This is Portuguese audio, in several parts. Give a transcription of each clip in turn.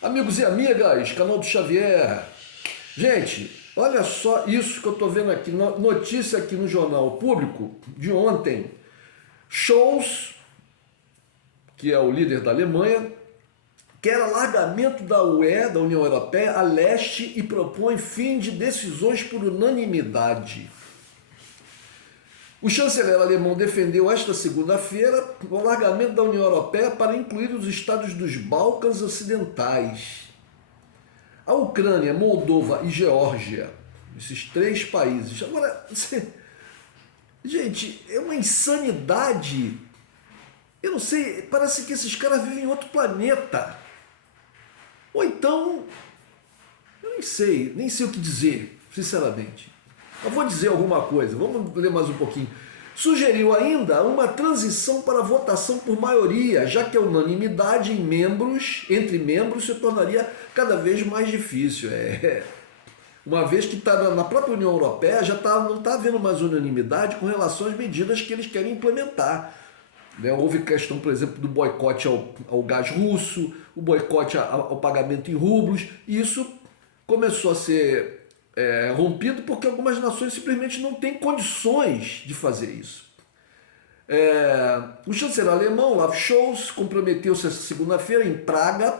Amigos e amigas, canal do Xavier. Gente, olha só isso que eu estou vendo aqui, notícia aqui no Jornal Público de ontem. Scholz, que é o líder da Alemanha, quer alargamento da UE, da União Europeia, a leste e propõe fim de decisões por unanimidade. O chanceler alemão defendeu esta segunda-feira o alargamento da União Europeia para incluir os estados dos Balcãs Ocidentais. A Ucrânia, Moldova e Geórgia, esses três países. Agora, gente, é uma insanidade. Eu não sei, parece que esses caras vivem em outro planeta. Ou então, eu nem sei o que dizer, sinceramente. Eu vou dizer alguma coisa, vamos ler mais um pouquinho. Sugeriu ainda uma transição para votação por maioria, já que a unanimidade entre membros se tornaria cada vez mais difícil. Uma vez que está na própria União Europeia, não está havendo mais unanimidade com relação às medidas que eles querem implementar. Houve questão, por exemplo, do boicote ao gás russo, o boicote ao pagamento em rublos, e isso começou a ser rompido porque algumas nações simplesmente não têm condições de fazer isso. O chanceler alemão, Olaf Scholz, comprometeu-se esta segunda-feira em Praga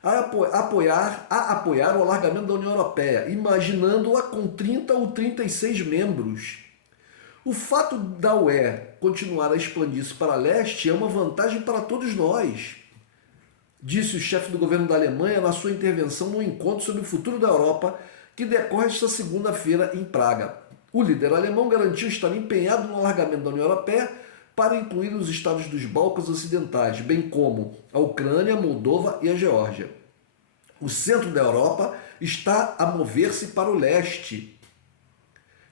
a apoiar o alargamento da União Europeia, imaginando-a com 30 ou 36 membros. O fato da UE continuar a expandir-se para leste é uma vantagem para todos nós, disse o chefe do governo da Alemanha na sua intervenção no encontro sobre o futuro da Europa, que decorre esta segunda-feira em Praga. O líder alemão garantiu estar empenhado no alargamento da União Europeia para incluir os estados dos Balcãs Ocidentais, bem como a Ucrânia, a Moldova e a Geórgia. O centro da Europa está a mover-se para o leste,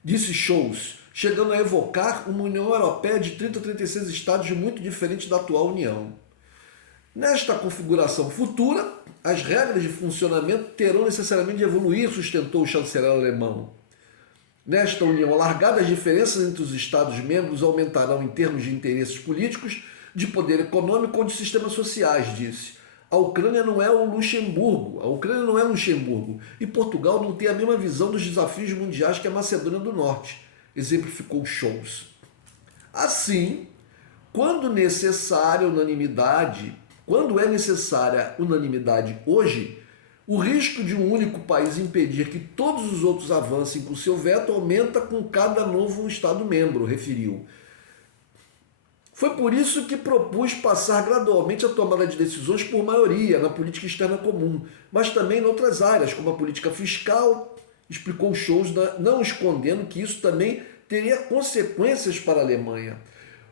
disse Scholz, chegando a evocar uma União Europeia de 30 a 36 estados muito diferente da atual União. Nesta configuração futura, as regras de funcionamento terão necessariamente de evoluir, sustentou o chanceler alemão. Nesta união alargada, as diferenças entre os Estados-membros aumentarão em termos de interesses políticos, de poder econômico ou de sistemas sociais, disse. A Ucrânia não é Luxemburgo, e Portugal não tem a mesma visão dos desafios mundiais que a Macedônia do Norte, exemplificou Scholz. Assim, quando é necessária unanimidade hoje, o risco de um único país impedir que todos os outros avancem com seu veto aumenta com cada novo Estado-membro, referiu. Foi por isso que propus passar gradualmente a tomada de decisões por maioria na política externa comum, mas também em outras áreas, como a política fiscal, explicou Scholz, não escondendo que isso também teria consequências para a Alemanha.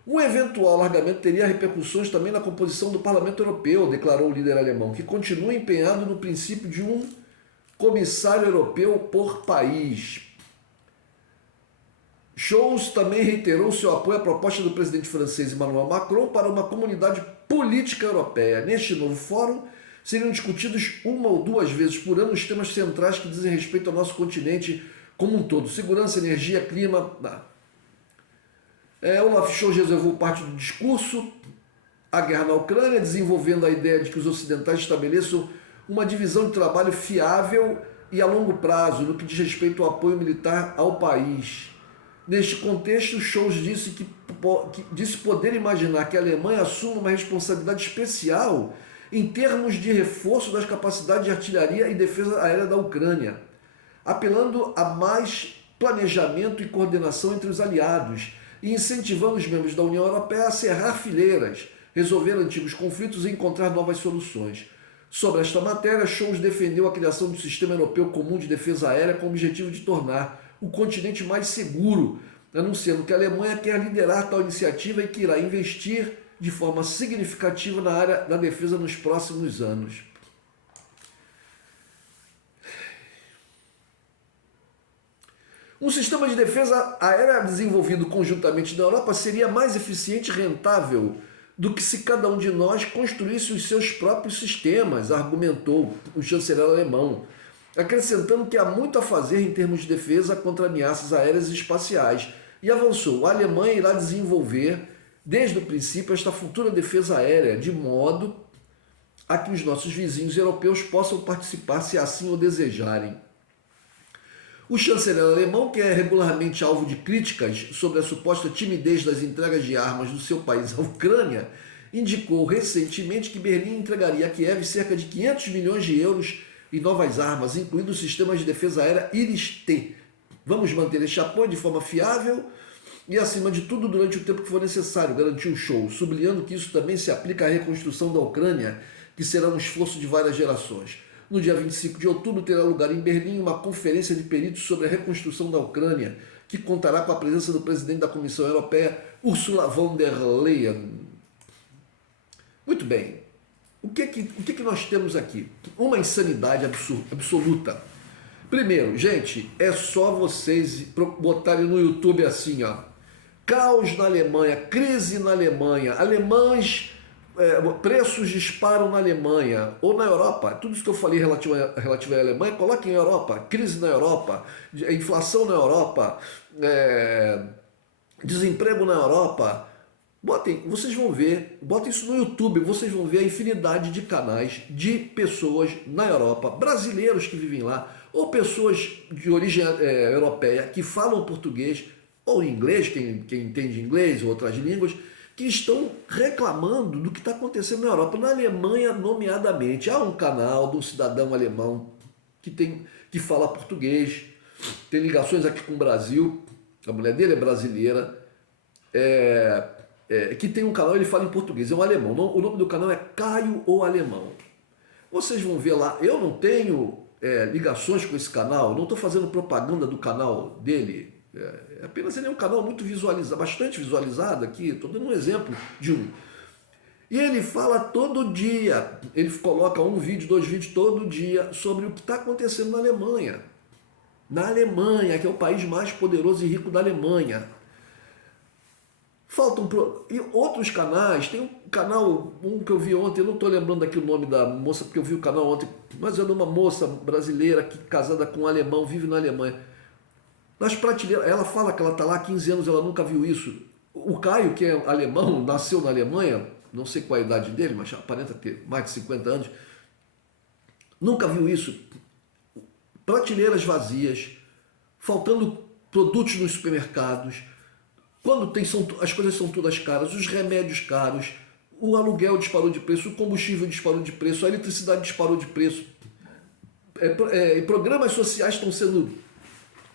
Um eventual alargamento teria repercussões também na composição do Parlamento Europeu, declarou o líder alemão, que continua empenhado no princípio de um comissário europeu por país. Scholz também reiterou seu apoio à proposta do presidente francês Emmanuel Macron para uma comunidade política europeia. Neste novo fórum, seriam discutidos uma ou duas vezes por ano os temas centrais que dizem respeito ao nosso continente como um todo: segurança, energia, clima. Olaf Scholz reservou parte do discurso à guerra na Ucrânia, desenvolvendo a ideia de que os ocidentais estabeleçam uma divisão de trabalho fiável e a longo prazo no que diz respeito ao apoio militar ao país. Neste contexto, Scholz disse poder imaginar que a Alemanha assuma uma responsabilidade especial em termos de reforço das capacidades de artilharia e defesa aérea da Ucrânia, apelando a mais planejamento e coordenação entre os aliados e incentivando os membros da União Europeia a cerrar fileiras, resolver antigos conflitos e encontrar novas soluções. Sobre esta matéria, Scholz defendeu a criação do Sistema Europeu Comum de Defesa Aérea com o objetivo de tornar o continente mais seguro, anunciando que a Alemanha quer liderar tal iniciativa e que irá investir de forma significativa na área da defesa nos próximos anos. Um sistema de defesa aérea desenvolvido conjuntamente na Europa seria mais eficiente e rentável do que se cada um de nós construísse os seus próprios sistemas, argumentou o chanceler alemão, acrescentando que há muito a fazer em termos de defesa contra ameaças aéreas e espaciais, e avançou: a Alemanha irá desenvolver desde o princípio esta futura defesa aérea, de modo a que os nossos vizinhos europeus possam participar se assim o desejarem. O chanceler alemão, que é regularmente alvo de críticas sobre a suposta timidez das entregas de armas do seu país à Ucrânia, indicou recentemente que Berlim entregaria a Kiev cerca de 500 milhões de euros em novas armas, incluindo o sistema de defesa aérea Iris-T. Vamos manter este apoio de forma fiável e, acima de tudo, durante o tempo que for necessário, garantiu o show, sublinhando que isso também se aplica à reconstrução da Ucrânia, que será um esforço de várias gerações. No dia 25 de outubro terá lugar em Berlim uma conferência de peritos sobre a reconstrução da Ucrânia, que contará com a presença do presidente da Comissão Europeia, Ursula von der Leyen. Muito bem. O que nós temos aqui? Uma insanidade absoluta. Primeiro, gente, é só vocês botarem no YouTube assim, ó. Caos na Alemanha, crise na Alemanha, alemães... preços disparam na Alemanha ou na Europa. Tudo isso que eu falei relativo à Alemanha, coloque em Europa, crise na Europa, inflação na Europa, desemprego na Europa. Vocês vão ver, botem isso no YouTube, vocês vão ver a infinidade de canais de pessoas na Europa, brasileiros que vivem lá, ou pessoas de origem europeia que falam português ou inglês, quem entende inglês ou outras línguas, que estão reclamando do que está acontecendo na Europa, na Alemanha nomeadamente. Há um canal de um cidadão alemão que fala português, tem ligações aqui com o Brasil, a mulher dele é brasileira, que tem um canal, ele fala em português, é um alemão, o nome do canal é Caio o Alemão. Vocês vão ver lá, eu não tenho ligações com esse canal, não estou fazendo propaganda do canal dele, apenas ele é um canal muito visualizado, bastante visualizado aqui, estou dando um exemplo de um. E ele fala todo dia, ele coloca um vídeo, 2 vídeos todo dia sobre o que está acontecendo na Alemanha. Na Alemanha, que é o país mais poderoso e rico da Alemanha. E outros canais, tem um canal, que eu vi ontem, eu não estou lembrando aqui o nome da moça, porque eu vi o canal ontem, mas é de uma moça brasileira que casada com um alemão, vive na Alemanha. Nas prateleiras, ela fala que ela está lá há 15 anos, ela nunca viu isso. O Caio, que é alemão, nasceu na Alemanha, não sei qual é a idade dele, mas aparenta ter mais de 50 anos, nunca viu isso. Prateleiras vazias, faltando produtos nos supermercados, quando as coisas são todas caras, os remédios caros, o aluguel disparou de preço, o combustível disparou de preço, a eletricidade disparou de preço, programas sociais estão sendo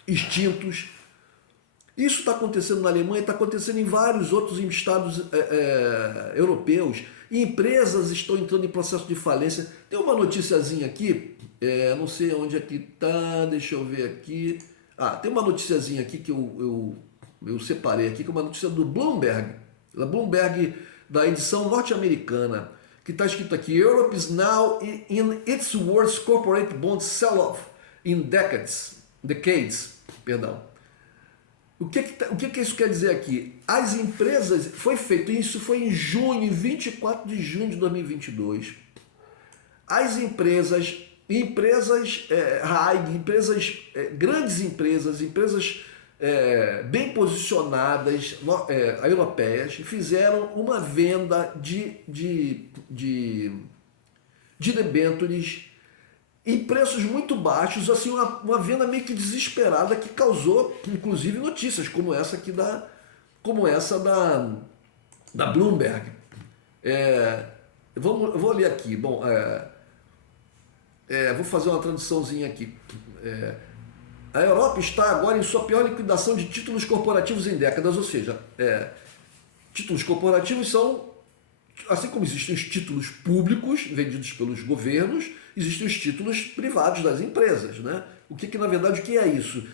extintos. Isso está acontecendo na Alemanha, está acontecendo em vários outros estados europeus. Empresas estão entrando em processo de falência. Tem uma noticiazinha aqui, não sei onde é que está, deixa eu ver aqui. Tem uma noticiazinha aqui que eu separei aqui, que é uma notícia do Bloomberg, da Bloomberg, da edição norte-americana, que está escrito aqui: Europe is now in its worst corporate bond sell-off in decades. O que isso quer dizer aqui? As empresas, isso foi em junho, 24 de junho de 2022. As empresas grandes empresas bem posicionadas, europeias, fizeram uma venda de debêntures em preços muito baixos, assim, uma venda meio que desesperada, que causou, inclusive, notícias como essa aqui da Bloomberg. Eu vou ler aqui. Bom, vou fazer uma traduçãozinha aqui. A Europa está agora em sua pior liquidação de títulos corporativos em décadas, ou seja, títulos corporativos são, assim como existem os títulos públicos vendidos pelos governos, existem os títulos privados das empresas, né? Na verdade, o que é isso?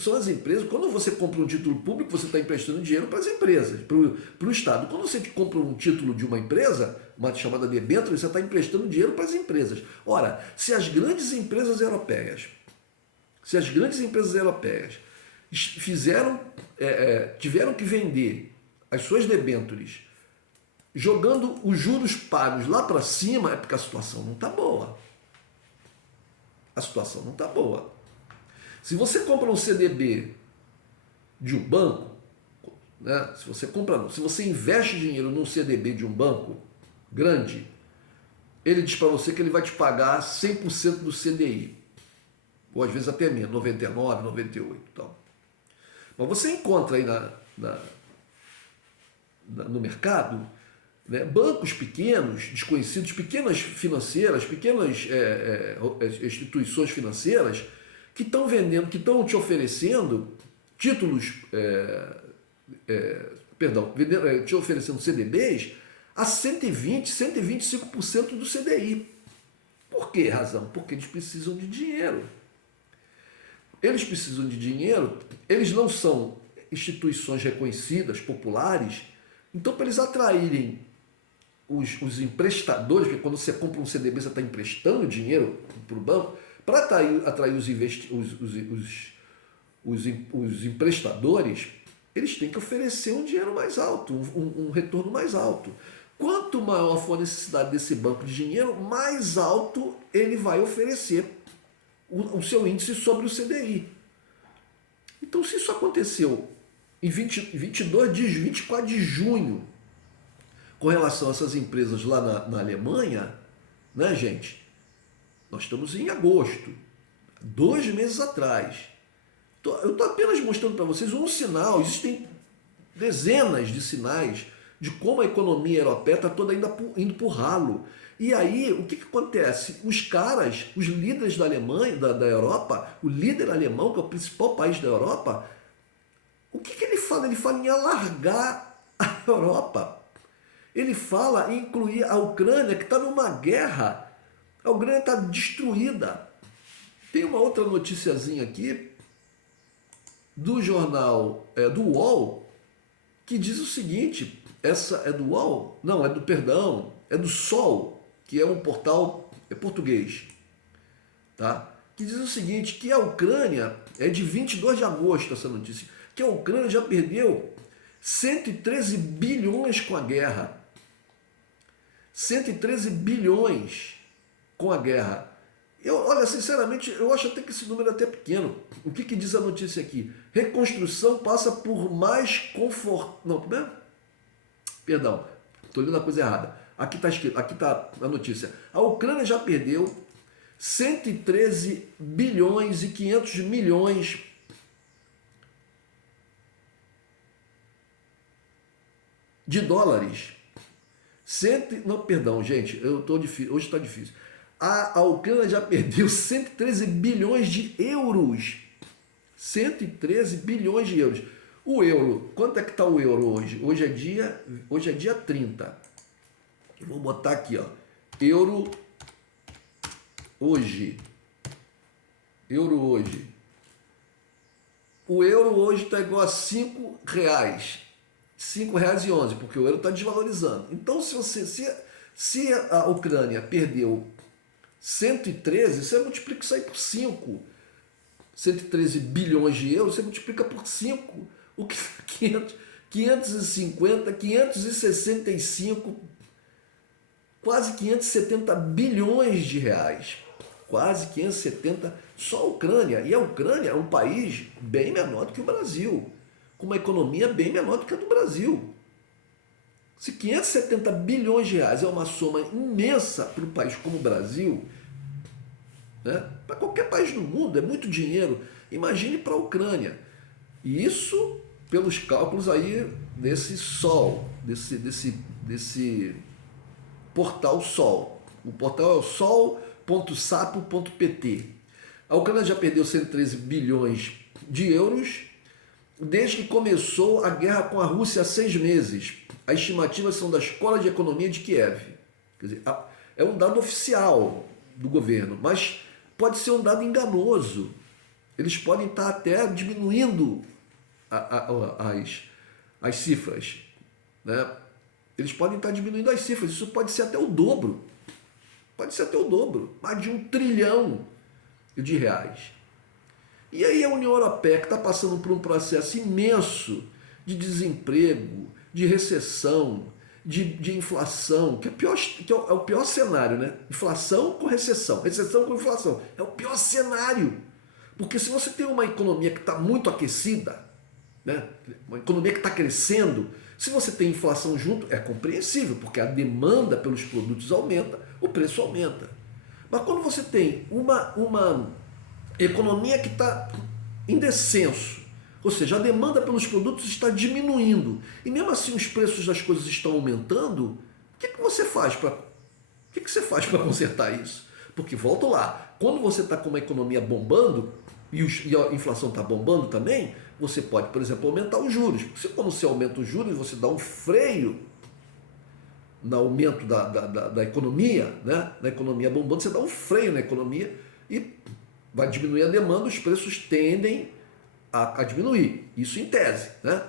São as empresas. Quando você compra um título público, você está emprestando dinheiro para as empresas, para o Estado. Quando você compra um título de uma empresa, uma chamada debênture, você está emprestando dinheiro para as empresas. Ora, se as grandes empresas europeias tiveram que vender as suas debêntures, jogando os juros pagos lá para cima, é porque a situação não está boa. A situação não está boa. Se você compra um CDB de um banco, né, se você investe dinheiro num CDB de um banco grande, ele diz para você que ele vai te pagar 100% do CDI, ou às vezes até menos, 99, 98 e tal. Mas você encontra aí no mercado, né, bancos pequenos, desconhecidos, pequenas financeiras, pequenas instituições financeiras que estão vendendo, que estão te oferecendo títulos, te oferecendo CDBs a 120, 125% do CDI. Por que razão? Porque eles precisam de dinheiro. Eles precisam de dinheiro, eles não são instituições reconhecidas, populares, então para eles atraírem os emprestadores, porque quando você compra um CDB você está emprestando dinheiro para o banco, para atrair os emprestadores, eles têm que oferecer um dinheiro mais alto, um retorno mais alto. Quanto maior for a necessidade desse banco de dinheiro, mais alto ele vai oferecer o seu índice sobre o CDI. Então, se isso aconteceu em 24 de junho, com relação a essas empresas lá na Alemanha, né, gente? Nós estamos em agosto, 2 meses atrás. Eu estou apenas mostrando para vocês um sinal, existem dezenas de sinais de como a economia europeia está toda ainda indo por ralo. E aí, o que acontece? Os caras, os líderes da Alemanha, da Europa, o líder alemão, que é o principal país da Europa, o que ele fala? Ele fala em alargar a Europa. Ele fala em incluir a Ucrânia, que está numa guerra. A Ucrânia está destruída. Tem uma outra noticiazinha aqui do jornal, do UOL, que diz o seguinte, essa é do UOL? Não, é do Sol, que é um portal português, tá? Que diz o seguinte, que a Ucrânia, é de 22 de agosto essa notícia, que a Ucrânia já perdeu 113 bilhões com a guerra. 113 bilhões com a guerra. Olha, sinceramente, eu acho até que esse número é até pequeno. O que diz a notícia aqui? Reconstrução passa por mais conforto. Não, perdão, estou lendo a coisa errada. Aqui está escrito, aqui está a notícia. A Ucrânia já perdeu 113 bilhões e 500 milhões de dólares. Não, perdão, gente, eu tô difícil, hoje está difícil. A Ucrânia já perdeu 113 bilhões de euros. 113 bilhões de euros. O euro, quanto é que está o euro hoje? Hoje é dia 30. Eu vou botar aqui, ó. Euro hoje. O euro hoje está igual a R$5. R$5,11, porque o euro está desvalorizando. Então, se a Ucrânia perdeu 113, você multiplica isso aí por 5. 113 bilhões de euros, você multiplica por 5. O que 550, 565, quase 570 bilhões de reais. Quase 570, só a Ucrânia. E a Ucrânia é um país bem menor do que o Brasil, com uma economia bem menor do que a do Brasil. Se 570 bilhões de reais é uma soma imensa para um país como o Brasil, né? Para qualquer país do mundo é muito dinheiro, imagine para a Ucrânia. E isso pelos cálculos aí desse Sol, desse portal Sol. O portal é o sol.sapo.pt. A Ucrânia já perdeu 113 bilhões de euros desde que começou a guerra com a Rússia há 6 meses. As estimativas são da Escola de Economia de Kiev. Quer dizer, é um dado oficial do governo, mas pode ser um dado enganoso. Eles podem estar até diminuindo as cifras, né? Eles podem estar diminuindo as cifras, isso pode ser até o dobro. Pode ser até o dobro, mais de R$1 trilhão de reais. E aí a União Europeia, que está passando por um processo imenso de desemprego, de recessão, de inflação, que é o pior cenário, né? Inflação com recessão, recessão com inflação. É o pior cenário. Porque se você tem uma economia que está muito aquecida, né? Uma economia que está crescendo, Se você tem inflação junto, é compreensível, porque a demanda pelos produtos aumenta, o preço aumenta. Mas quando você tem uma economia que está em descenso, ou seja, a demanda pelos produtos está diminuindo, e mesmo assim os preços das coisas estão aumentando, o que você faz para consertar isso? Porque, volto lá, quando você está com uma economia bombando, e a inflação está bombando também, você pode, por exemplo, aumentar os juros. Quando você aumenta os juros, você dá um freio no aumento da economia, né? Na economia bombando, você dá um freio na economia e vai diminuir a demanda, os preços tendem a diminuir. Isso em tese, né?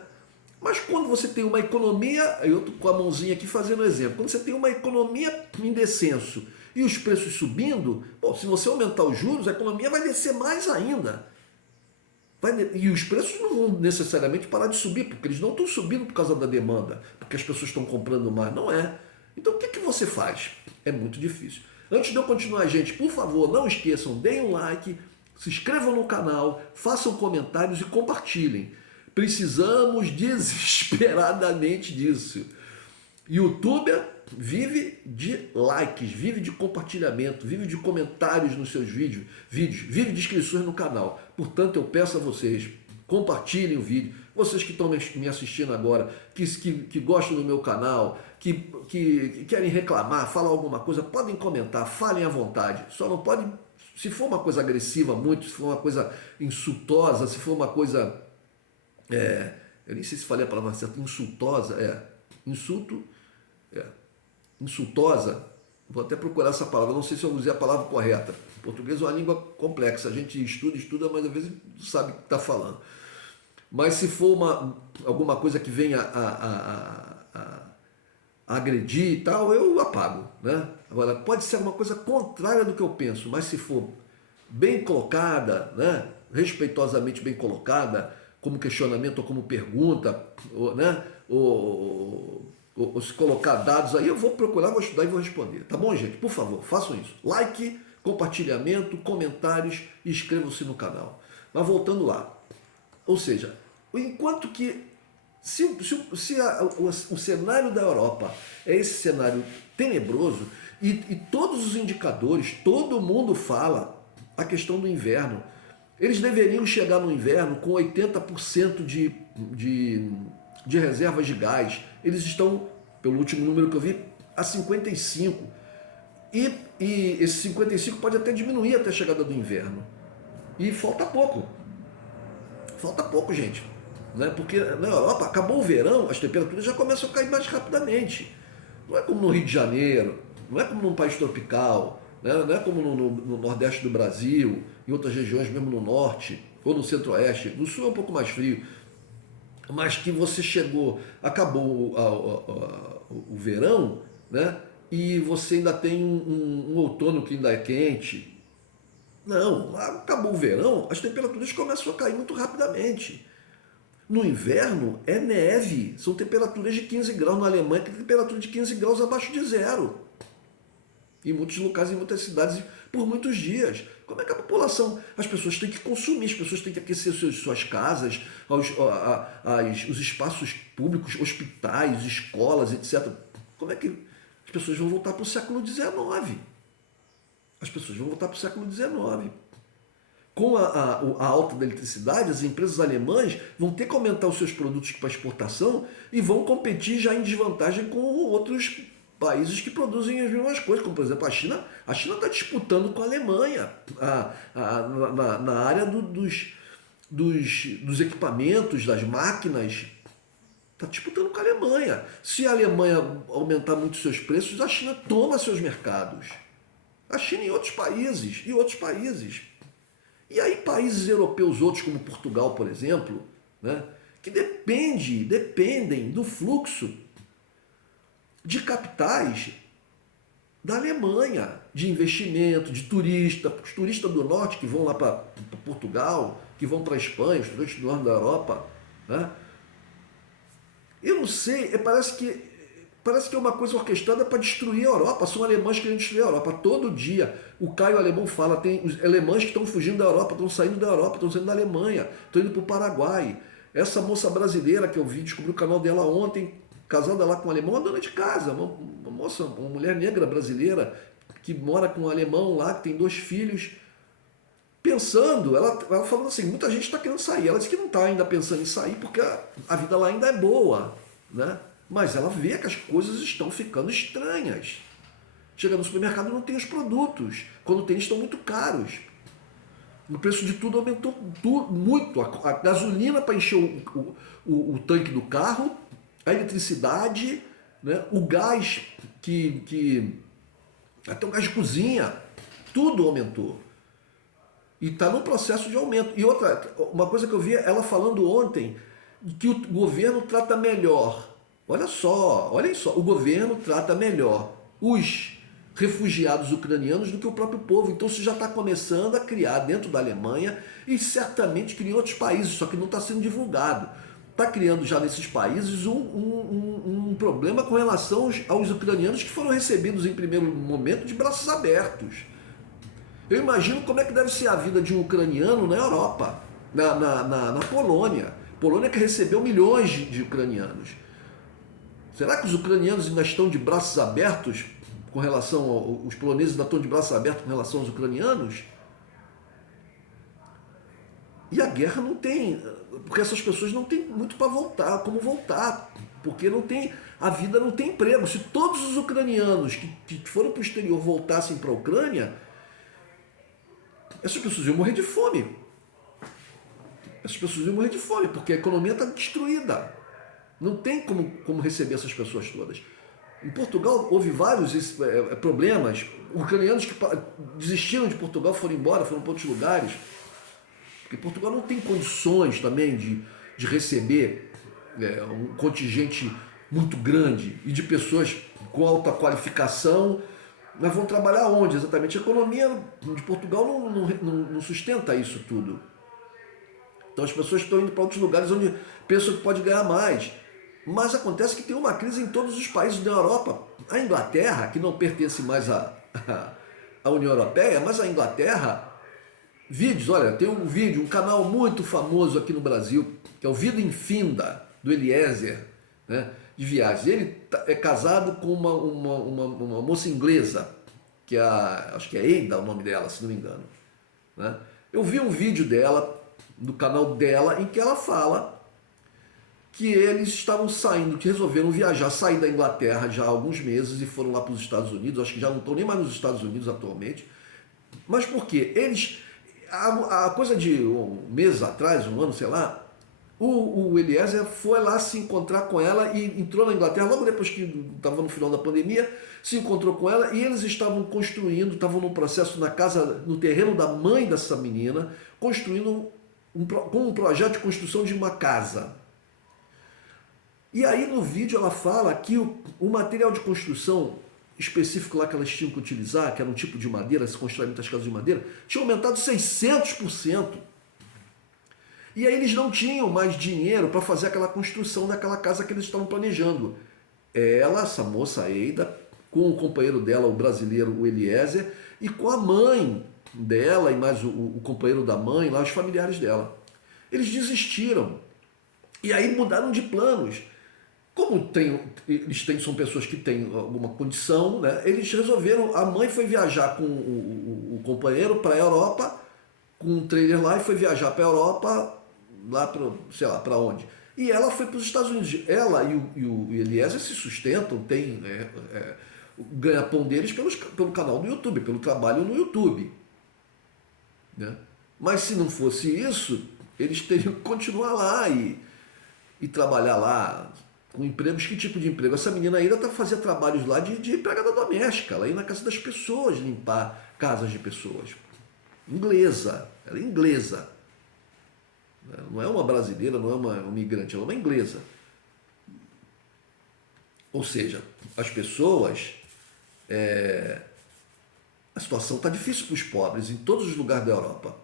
Mas quando você tem uma economia, eu estou com a mãozinha aqui fazendo um exemplo, quando você tem uma economia em descenso e os preços subindo, bom, se você aumentar os juros, a economia vai descer mais ainda. E os preços não vão necessariamente parar de subir, porque eles não estão subindo por causa da demanda, porque as pessoas estão comprando mais, não é. Então o que você faz? É muito difícil. Antes de eu continuar, gente, por favor, não esqueçam, deem um like, se inscrevam no canal, façam comentários e compartilhem. Precisamos desesperadamente disso. YouTuber vive de likes, vive de compartilhamento, vive de comentários nos seus vídeos, vive de inscrições no canal. Portanto, eu peço a vocês, compartilhem o vídeo. Vocês que estão me assistindo agora, que gostam do meu canal, que querem reclamar, falar alguma coisa, podem comentar, falem à vontade. Só não podem, se for uma coisa agressiva muito, se for uma coisa insultosa, se for uma coisa, eu nem sei se falei a palavra certa, insultosa, insultosa, vou até procurar essa palavra, não sei se eu usei a palavra correta. O português é uma língua complexa, a gente estuda, mas às vezes não sabe o que está falando. Mas se for alguma coisa que venha a agredir e tal, eu apago, né? Agora, pode ser uma coisa contrária do que eu penso, mas se for bem colocada, né? Respeitosamente bem colocada, como questionamento ou como pergunta, né? Ou se colocar dados aí, eu vou procurar, vou estudar e vou responder. Tá bom, gente? Por favor, façam isso. Like, compartilhamento, comentários e inscrevam-se no canal. Mas voltando lá. Ou seja, enquanto que o cenário da Europa é esse cenário tenebroso e todos os indicadores, todo mundo fala a questão do inverno. Eles deveriam chegar no inverno com 80% de reservas de gás. Eles estão, pelo último número que eu vi, a 55%. E esse 55% pode até diminuir até a chegada do inverno. E falta pouco. Falta pouco, gente. Né? Porque na Europa, acabou o verão, as temperaturas já começam a cair mais rapidamente. Não é como no Rio de Janeiro, não é como num país tropical, né? Não é como no Nordeste do Brasil, em outras regiões, mesmo no Norte, ou no Centro-Oeste. No Sul é um pouco mais frio. Mas que você acabou o verão, né? E você ainda tem um outono que ainda é quente. Não, acabou o verão, as temperaturas começam a cair muito rapidamente. No inverno é neve, são temperaturas de 15 graus. Na Alemanha tem temperatura de 15 graus abaixo de zero. Em muitos locais, em muitas cidades, por muitos dias. Como é que a população, as pessoas têm que consumir, as pessoas têm que aquecer suas casas, os espaços públicos, hospitais, escolas, etc. Como é que as pessoas vão voltar para o século XIX? As pessoas vão voltar para o século XIX. Com a alta da eletricidade, as empresas alemãs vão ter que aumentar os seus produtos para exportação e vão competir já em desvantagem com outros países que produzem as mesmas coisas, como por exemplo a China. A China está disputando com a Alemanha na área dos equipamentos, das máquinas. Está disputando com a Alemanha. Se a Alemanha aumentar muito seus preços, a China toma seus mercados. A China e outros países. E aí países europeus outros, como Portugal, por exemplo, né, que dependem do fluxo de capitais da Alemanha, de investimento, de turistas, os turistas do norte que vão lá para Portugal, que vão para a Espanha, os turistas do norte da Europa. Né? Eu não sei, parece que é uma coisa orquestrada para destruir a Europa. São alemães querendo destruir a Europa. Todo dia, o Caio Alemão fala, tem os alemães que estão fugindo da Europa, estão saindo da Europa, estão saindo da Alemanha, estão indo para o Paraguai. Essa moça brasileira que eu vi, descobri o canal dela ontem, casada lá com um alemão, uma dona de casa, uma moça, uma mulher negra brasileira que mora com um alemão lá, que tem 2 filhos, pensando, ela falando assim, muita gente está querendo sair. Ela disse que não está ainda pensando em sair porque a vida lá ainda é boa, né? Mas ela vê que as coisas estão ficando estranhas. Chega no supermercado e não tem os produtos. Quando tem, estão muito caros. O preço de tudo aumentou muito. A gasolina para encher o tanque do carro, a eletricidade, né? O gás, até o gás de cozinha, tudo aumentou. E está no processo de aumento. E uma coisa que eu vi ela falando ontem, que o governo trata melhor. Olhem só, o governo trata melhor os refugiados ucranianos do que o próprio povo. Então isso já está começando a criar dentro da Alemanha e certamente cria em outros países, só que não está sendo divulgado. Está criando já nesses países um problema com relação aos ucranianos que foram recebidos em primeiro momento de braços abertos. Eu imagino como é que deve ser a vida de um ucraniano na Europa, na Polônia. Polônia que recebeu milhões de ucranianos. Será que os ucranianos ainda estão de braços abertos com relação os poloneses ainda estão de braços abertos com relação aos ucranianos? E a guerra não tem, porque essas pessoas não têm muito para voltar, como voltar, porque a vida não tem emprego. Se todos os ucranianos que foram para o exterior voltassem para a Ucrânia, essas pessoas iam morrer de fome. Essas pessoas iam morrer de fome, porque a economia está destruída. Não tem como receber essas pessoas todas. Em Portugal houve vários problemas. Ucranianos que desistiram de Portugal, foram embora, foram para outros lugares. Porque Portugal não tem condições também de receber um contingente muito grande e de pessoas com alta qualificação. Mas vão trabalhar onde exatamente? A economia de Portugal não sustenta isso tudo. Então as pessoas estão indo para outros lugares onde pensam que pode ganhar mais. Mas acontece que tem uma crise em todos os países da Europa. A Inglaterra, que não pertence mais à União Europeia, mas a Inglaterra, tem um canal muito famoso aqui no Brasil, que é o Vida Infinda, do Eliezer, né, de viagens. Ele é casado com uma moça inglesa, que acho que é Eida o nome dela, se não me engano. Né? Eu vi um vídeo dela, do canal dela, em que ela fala que eles estavam saindo, que resolveram viajar, sair da Inglaterra já há alguns meses e foram lá para os Estados Unidos. Acho que já não estão nem mais nos Estados Unidos atualmente. Mas por quê? A coisa de um mês atrás, um ano, sei lá, o Eliezer foi lá se encontrar com ela e entrou na Inglaterra, logo depois que estava no final da pandemia, se encontrou com ela e eles estavam construindo, estavam num processo na casa, no terreno da mãe dessa menina, construindo com um projeto de construção de uma casa. E aí no vídeo ela fala que o material de construção específico lá que elas tinham que utilizar, que era um tipo de madeira, se constrói muitas casas de madeira, tinha aumentado 600%. E aí eles não tinham mais dinheiro para fazer aquela construção daquela casa que eles estavam planejando. Ela, essa moça Eida, com o companheiro dela, o brasileiro, o Eliezer, e com a mãe dela e mais o companheiro da mãe, lá os familiares dela. Eles desistiram. E aí mudaram de planos. Como são pessoas que têm alguma condição, né? Eles resolveram, a mãe foi viajar com o companheiro para a Europa, com um trailer lá, e foi viajar para a Europa, lá para, sei lá, para onde. E ela foi para os Estados Unidos. Ela e o Eliezer se sustentam, tem ganha-pão deles pelo canal do YouTube, pelo trabalho no YouTube. Né? Mas se não fosse isso, eles teriam que continuar lá e trabalhar lá com empregos. Que tipo de emprego? Essa menina ainda fazia trabalhos lá de empregada doméstica, ela ia na casa das pessoas, limpar casas de pessoas. Inglesa, ela é inglesa. Não é uma brasileira, não é uma imigrante, ela é uma inglesa. Ou seja, as pessoas... a situação está difícil para os pobres em todos os lugares da Europa.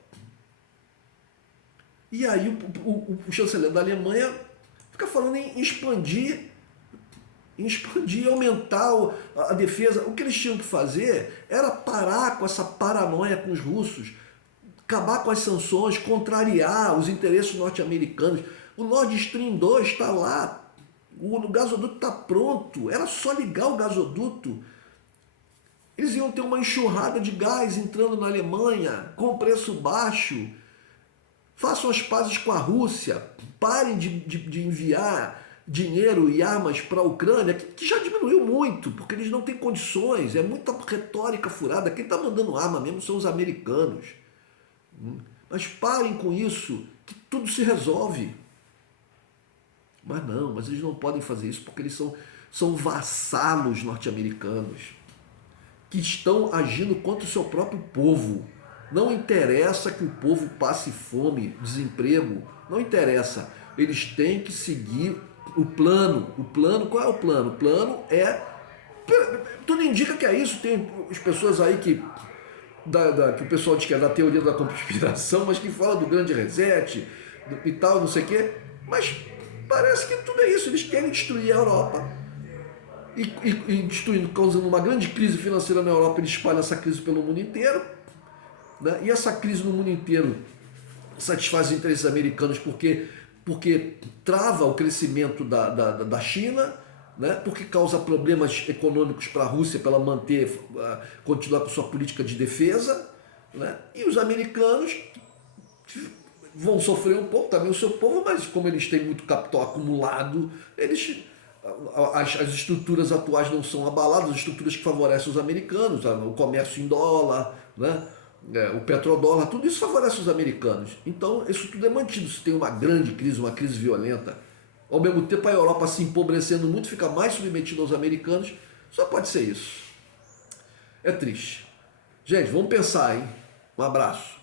E aí o chanceler da Alemanha fica falando em expandir e aumentar a defesa. O que eles tinham que fazer era parar com essa paranoia com os russos, acabar com as sanções, contrariar os interesses norte-americanos. O Nord Stream 2 está lá, o gasoduto está pronto, era só ligar o gasoduto. Eles iam ter uma enxurrada de gás entrando na Alemanha, com preço baixo. Façam as pazes com a Rússia, parem de enviar dinheiro e armas para a Ucrânia, que já diminuiu muito, porque eles não têm condições, é muita retórica furada. Quem está mandando arma mesmo são os americanos. Mas parem com isso, que tudo se resolve. Mas eles não podem fazer isso porque eles são vassalos norte-americanos que estão agindo contra o seu próprio povo. Não interessa que o povo passe fome, desemprego, não interessa. Eles têm que seguir o plano. O plano, qual é o plano? O plano é... Tudo indica que é isso. Tem as pessoas aí que o pessoal diz que é da teoria da conspiração, mas que fala do grande reset e tal, não sei o quê. Mas parece que tudo é isso. Eles querem destruir a Europa. E destruindo, causando uma grande crise financeira na Europa, eles espalham essa crise pelo mundo inteiro, né? E essa crise no mundo inteiro satisfaz os interesses americanos porque trava o crescimento da China, né? Porque causa problemas econômicos para a Rússia, para ela continuar com sua política de defesa, né? E os americanos vão sofrer um pouco, também o seu povo, mas como eles têm muito capital acumulado, as estruturas atuais não são abaladas, as estruturas que favorecem os americanos, o comércio em dólar, né? O petrodólar, tudo isso favorece os americanos. Então isso tudo é mantido. Se tem uma grande crise, uma crise violenta, ao mesmo tempo a Europa se empobrecendo muito, fica mais submetida aos americanos, só pode ser isso. É triste. Gente, vamos pensar, hein? Um abraço.